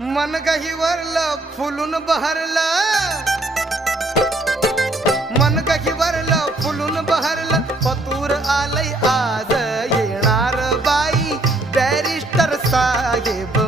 मन गहिवरलं फुलून बहरलं, मन गहिवरलं फुलून बहरलं, पतूर आलय आज येणार बाई बॅरिस्टर साहेब.